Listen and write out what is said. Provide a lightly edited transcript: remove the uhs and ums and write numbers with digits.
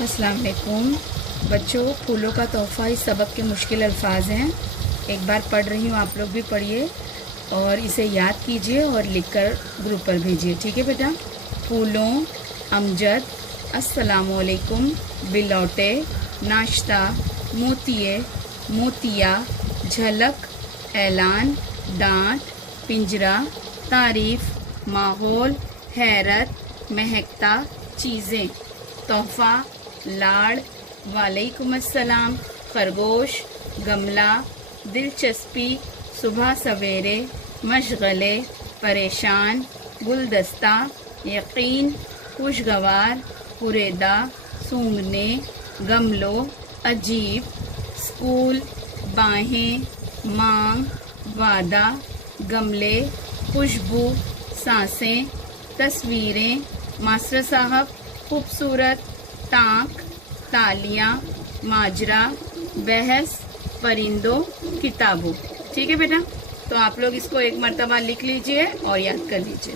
السلام علیکم بچوں. پھولوں کا تحفہ اس سبق کے مشکل الفاظ ہیں. ایک بار پڑھ رہی ہوں، آپ لوگ بھی پڑھیے اور اسے یاد کیجیے اور لکھ کر گروپ پر بھیجیے. ٹھیک ہے بیٹا؟ پھولوں، امجد، السلام علیکم، بلوٹے، ناشتہ، موتیے، موتیا، جھلک، اعلان، ڈانٹ، پنجرہ، تعریف، ماحول، حیرت، مہکتا، چیزیں، تحفہ، لاڑ، وعلیکم السلام، خرگوش، گملہ، دلچسپی، صبح سویرے، مشغلے، پریشان، گلدستہ، یقین، خوشگوار، پریدہ، سونگھنے، گملوں، عجیب، اسکول، باہیں، مانگ، وعدہ، گملے، خوشبو، سانسیں، تصویریں، ماسٹر صاحب، خوبصورت، ٹانک، تالیاں، ماجرا، بحث، پرندوں، کتابوں. ٹھیک ہے بیٹا؟ تو آپ لوگ اس کو ایک مرتبہ لکھ لیجئے اور یاد کر لیجئے.